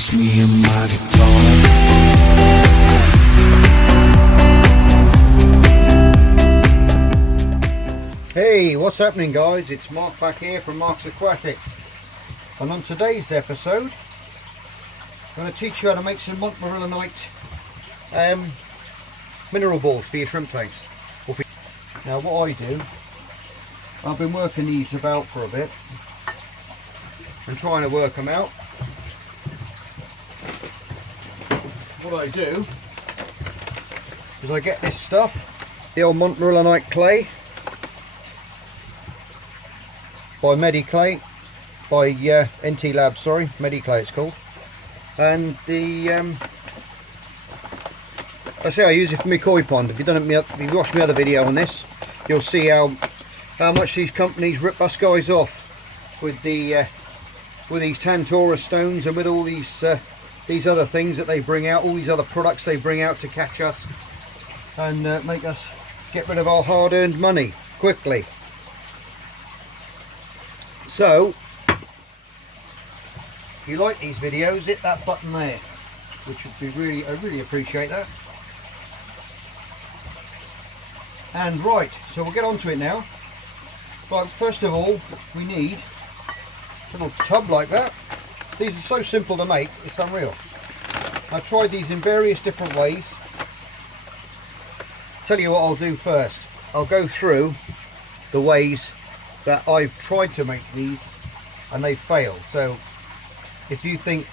just me and my guitar. Hey, what's happening guys? It's Mark back here from Mark's Aquatics, and on today's episode I'm going to teach you how to make some montmorillonite mineral balls for your shrimp tanks. Now what I do, I've been working these about for a bit and trying to work them out. What I do is I get this stuff, the old montmorillonite clay by Mediclay, by NT Labs, sorry, Mediclay it's called, and the I say I use it for my koi pond. If you watched my other video on this, you'll see how much these companies rip us guys off with the with these Tantora stones and with all these other things that they bring out, all these other products they bring out to catch us and make us get rid of our hard-earned money quickly. So, if you like these videos, hit that button there, which would be I really appreciate that. And right, so we'll get on to it now. But first of all, we need a little tub like that. These are so simple to make, it's unreal. I've tried these in various different ways. Tell you what I'll do first. I'll go through the ways that I've tried to make these and they've failed. So if you think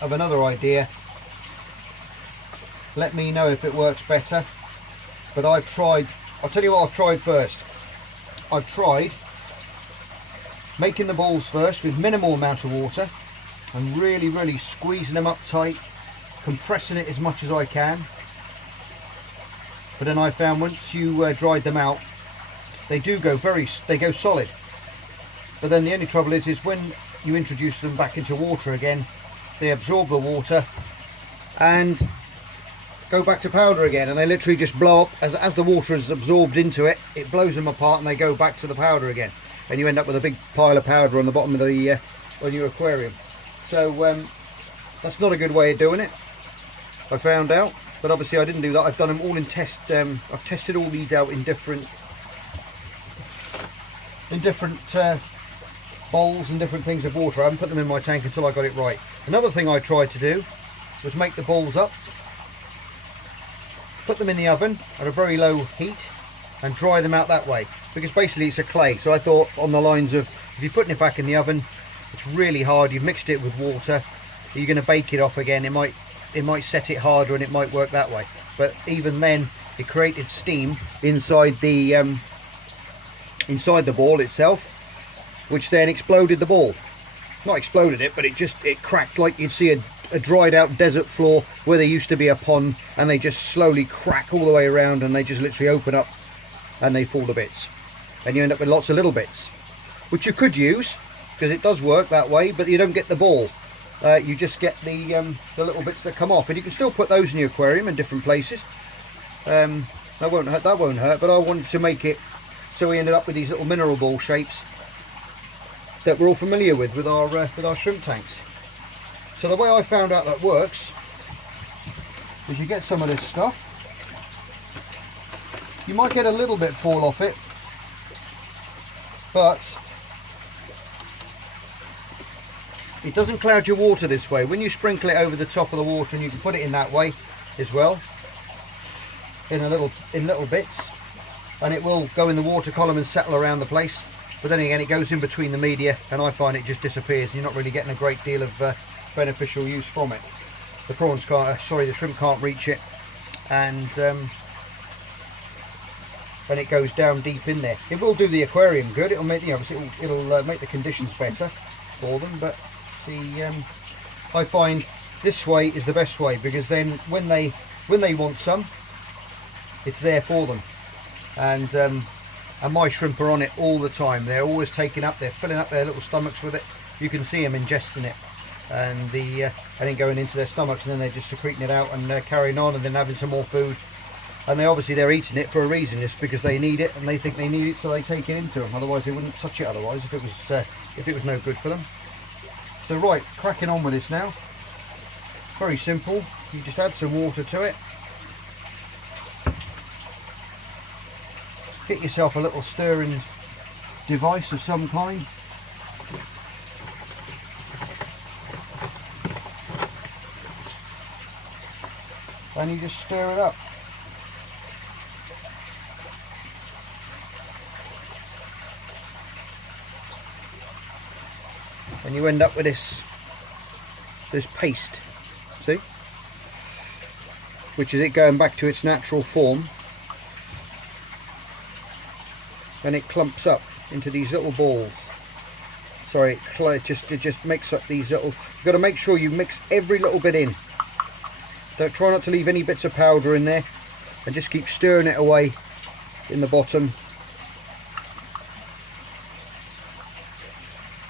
of another idea, let me know if it works better. But I'll tell you what I've tried first. I've tried making the balls first with minimal amount of water and really squeezing them up tight, compressing it as much as I can. But then I found once you dried them out, they go solid. But then the only trouble is when you introduce them back into water again, they absorb the water and go back to powder again, and they literally just blow up as the water is absorbed into it. It blows them apart and they go back to the powder again, and you end up with a big pile of powder on the bottom of the on your aquarium. So that's not a good way of doing it, I found out. But obviously I didn't do that. I've done them all in test. I've tested all these out in different bowls and different things of water. I haven't put them in my tank until I got it right. Another thing I tried to do was make the balls up, put them in the oven at a very low heat and dry them out that way, because basically it's a clay. So I thought on the lines of, if you're putting it back in the oven, it's really hard, you've mixed it with water, you're going to bake it off again, it might set it harder and it might work that way. But even then it created steam inside the ball itself, which then exploded the ball. Not exploded it, but it cracked like you'd see a dried out desert floor where there used to be a pond, and they just slowly crack all the way around and they just literally open up and they fall to bits, and you end up with lots of little bits, which you could use because it does work that way, but you don't get the ball. You just get the little bits that come off, and you can still put those in your aquarium in different places. That won't hurt, but I wanted to make it so we ended up with these little mineral ball shapes that we're all familiar with our shrimp tanks. So the way I found out that works is you get some of this stuff. You might get a little bit fall off it, but it doesn't cloud your water this way. When you sprinkle it over the top of the water, and you can put it in that way as well, in little bits, and it will go in the water column and settle around the place. But then again, it goes in between the media, and I find it just disappears, and you're not really getting a great deal of beneficial use from it. The the shrimp can't reach it, and it goes down deep in there. It will do the aquarium good. It'll make it'll make the conditions better for them. But I find this way is the best way, because then when they want some, it's there for them. And my shrimp are on it all the time. They're always taking up, they're filling up their little stomachs with it. You can see them ingesting it, and then going into their stomachs, and then they're just secreting it out and carrying on, and then having some more food. And they're eating it for a reason. It's because they need it, and they think they need it, so they take it into them. Otherwise they wouldn't touch it otherwise, if it was no good for them. So right, cracking on with this now. Very simple. You just add some water to it. Get yourself a little stirring device of some kind. And you just stir it up. And you end up with this paste, see? Which is it going back to its natural form. And it clumps up into these little balls. Sorry, it just makes up these little. You've got to make sure you mix every little bit in. Don't try not to leave any bits of powder in there, and just keep stirring it away in the bottom.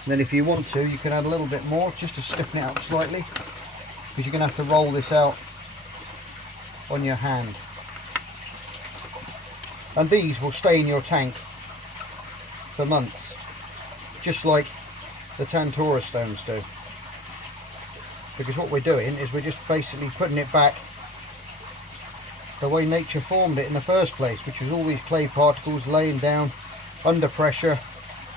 And then if you want to, you can add a little bit more just to stiffen it out slightly, because you're going to have to roll this out on your hand. And these will stay in your tank for months, just like the Tantura stones do. Because what we're doing is we're just basically putting it back the way nature formed it in the first place, which was all these clay particles laying down under pressure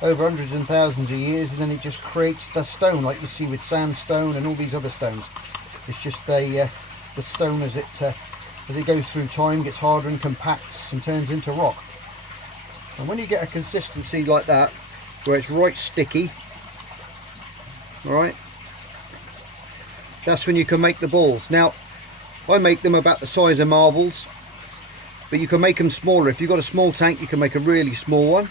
over hundreds and thousands of years, and then it just creates the stone like you see with sandstone and all these other stones. It's just the stone as it goes through time gets harder and compacts and turns into rock. And when you get a consistency like that, where it's right sticky, alright, that's when you can make the balls. Now, I make them about the size of marbles, but you can make them smaller. If you've got a small tank, you can make a really small one.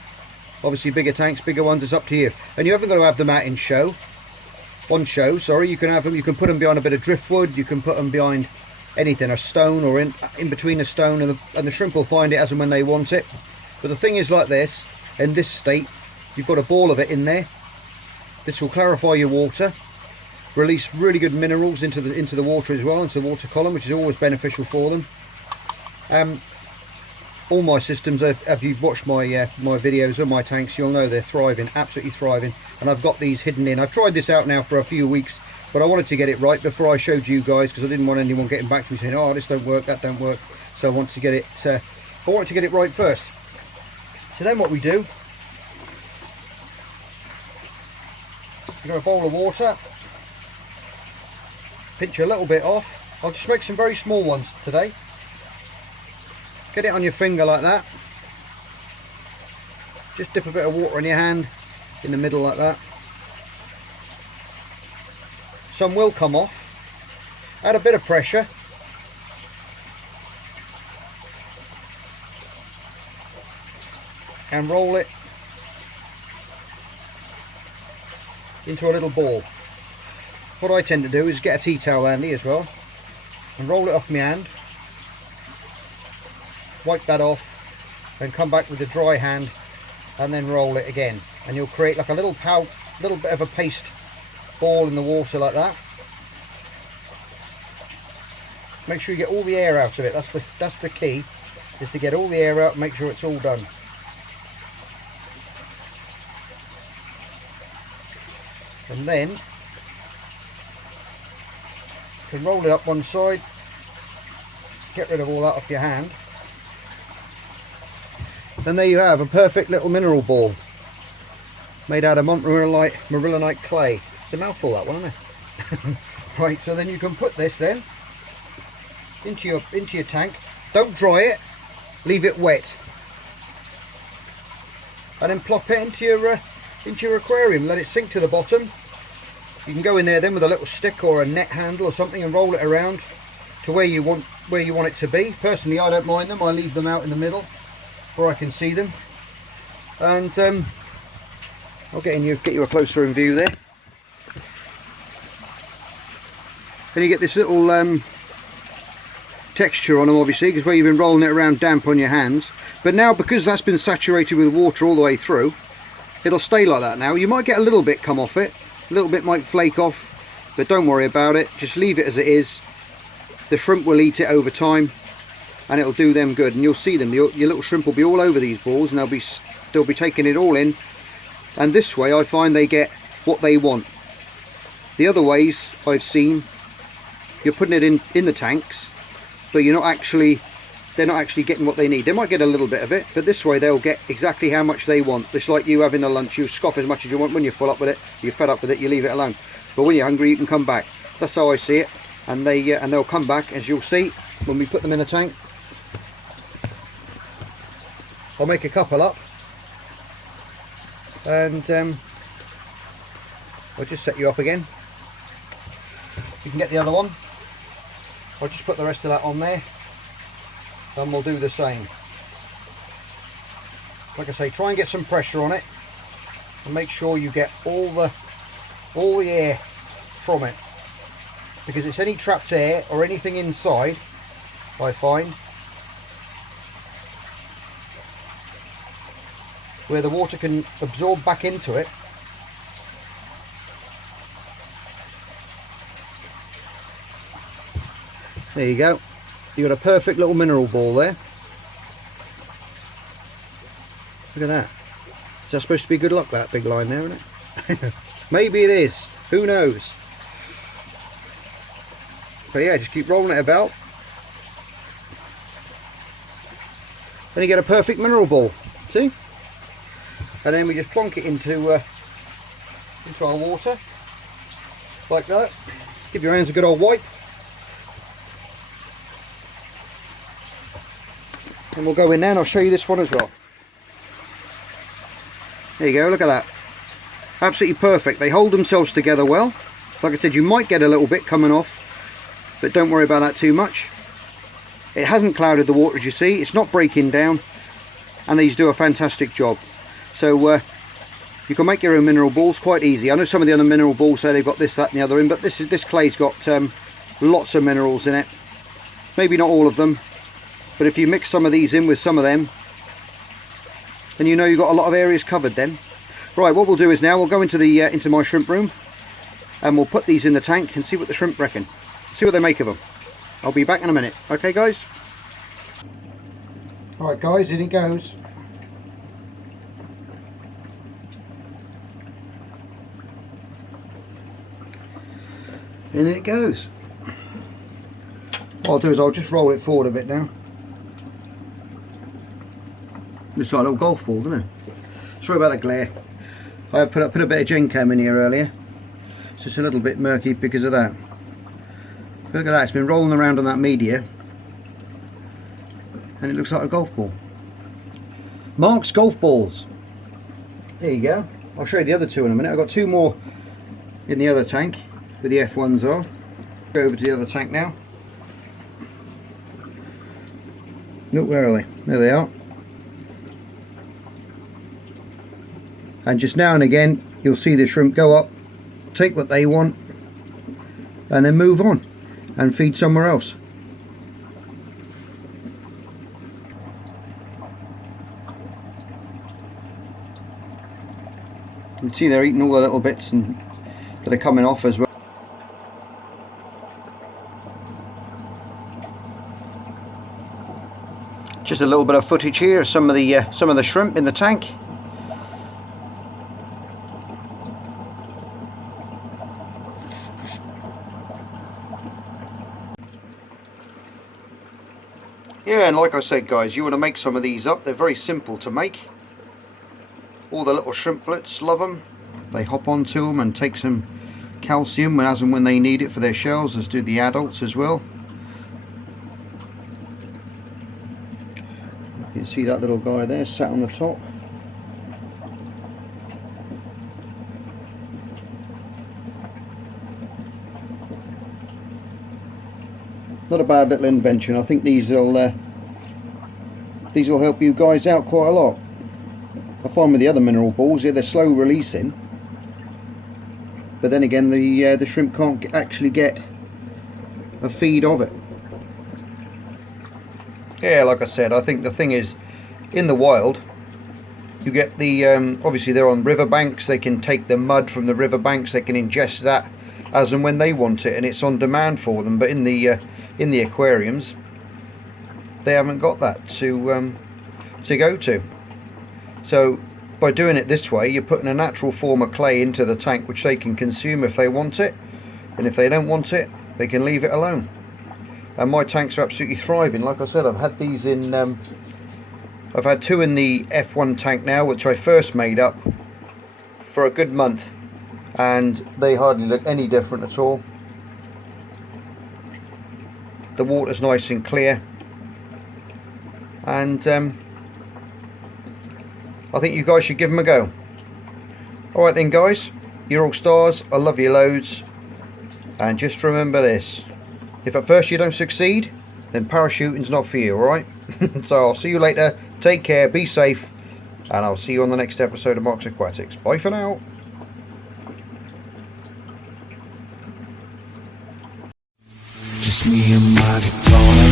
Obviously bigger tanks, bigger ones, it's up to you. And you haven't got to have them out on show, sorry. You can have them, you can put them behind a bit of driftwood, you can put them behind anything, a stone, or in between a stone, and the shrimp will find it as and when they want it. But the thing is like this, in this state, you've got a ball of it in there. This will clarify your water, release really good minerals into the water as well, into the water column, which is always beneficial for them. All my systems, if you've watched my videos of my tanks, you'll know they're thriving, absolutely thriving. And I've got these hidden in. I've tried this out now for a few weeks, but I wanted to get it right before I showed you guys, because I didn't want anyone getting back to me saying, oh, this don't work, that don't work. So I wanted to get it right first. So then what we do, you've got a bowl of water, pinch a little bit off. I'll just make some very small ones today. Get it on your finger like that. Just dip a bit of water in your hand in the middle like that. Some will come off. Add a bit of pressure. And roll it into a little ball. What I tend to do is get a tea towel handy as well and roll it off my hand, wipe that off, then come back with a dry hand and then roll it again, and you'll create like a little bit of a paste ball in the water like that. Make sure you get all the air out of it. That's the key, is to get all the air out and make sure it's all done. And then you can roll it up one side, get rid of all that off your hand. Then there you have a perfect little mineral ball made out of Monterilionite clay. It's a mouthful, that one, isn't it? Right, so then you can put this then into your tank. Don't dry it, leave it wet, and then plop it into your aquarium. Let it sink to the bottom. You can go in there then with a little stick or a net handle or something and roll it around to where you want it to be. Personally, I don't mind them. I leave them out in the middle where I can see them. And I'll get you a closer in view there. Then you get this little texture on them, obviously, because where you've been rolling it around damp on your hands. But now, because that's been saturated with water all the way through, it'll stay like that now. You might get a little bit come off it, a little bit might flake off, but don't worry about it. Just leave it as it is. The shrimp will eat it over time, and it'll do them good. And you'll see them. Your little shrimp will be all over these balls, and they'll be taking it all in. And this way, I find they get what they want. The other ways I've seen you're putting it in the tanks, but they're not actually getting what they need. They might get a little bit of it, but this way they'll get exactly how much they want. It's like you having a lunch. You scoff as much as you want. When you're full up with it, you're fed up with it, you leave it alone. But when you're hungry, you can come back. That's how I see it. And they'll come back, as you'll see when we put them in the tank. I'll make a couple up, and I'll just set you up again. You can get the other one. I'll just put the rest of that on there, and we'll do the same. Like I say, try and get some pressure on it, and make sure you get all the air from it, because it's any trapped air or anything inside, I find, where the water can absorb back into it. There you go. You got a perfect little mineral ball there. Look at that. Is that supposed to be good luck, that big line there, isn't it? Maybe it is. Who knows? But yeah, just keep rolling it about. Then you get a perfect mineral ball. See? And then we just plonk it into our water. Like that. Give your hands a good old wipe. And we'll go in there and I'll show you this one as well. There you go, look at that. Absolutely perfect. They hold themselves together well. Like I said, you might get a little bit coming off, but don't worry about that too much. It hasn't clouded the water, as you see. It's not breaking down, and these do a fantastic job. So you can make your own mineral balls quite easy. I know some of the other mineral balls say they've got this, that and the other in, but this clay's got lots of minerals in it. Maybe not all of them, but if you mix some of these in with some of them, then you know you've got a lot of areas covered then. Right, what we'll do is now we'll go into the into my shrimp room, and we'll put these in the tank and see what the shrimp reckon. See what they make of them. I'll be back in a minute. Okay, guys? Alright guys, in it goes. In it goes. What I'll do is I'll just roll it forward a bit now. Looks like a little golf ball, doesn't it? Sorry about the glare. I have put a bit of Gencam in here earlier, so it's a little bit murky because of that. Look at that, it's been rolling around on that media, and it looks like a golf ball. Mark's golf balls. There you go. I'll show you the other two in a minute. I've got two more in the other tank where the F1s are. Go over to the other tank now. Look, where are they? There they are. And just now and again you'll see the shrimp go up, take what they want, and then move on and feed somewhere else. You can see they're eating all the little bits that are coming off as well. Just a little bit of footage here of some of the shrimp in the tank. Yeah, and like I said guys, you want to make some of these up. They're very simple to make. All the little shrimplets love them. They hop onto them and take some calcium as and when they need it for their shells, as do the adults as well. You can see that little guy there sat on the top. Not a bad little invention. I think these will help you guys out quite a lot. I find with the other mineral balls, yeah, they're slow releasing, but then again the shrimp can't actually get a feed of it. Yeah, like I said, I think the thing is, in the wild, you get the obviously they're on riverbanks. They can take the mud from the riverbanks. They can ingest that as and when they want it, and it's on demand for them. But in the aquariums, they haven't got that to go to. So by doing it this way, you're putting a natural form of clay into the tank which they can consume if they want it, and if they don't want it, they can leave it alone. And my tanks are absolutely thriving. Like I said, I've had these in I've had 2 in the F1 tank now, which I first made up for a good month, and they hardly look any different at all. The water's nice and clear, and I think you guys should give them a go. Alright then guys, you're all stars, I love you loads, and just remember this: if at first you don't succeed, then parachuting's not for you, alright? So I'll see you later, take care, be safe, and I'll see you on the next episode of Marks Aquatics. Bye for now. Just me and my guitar.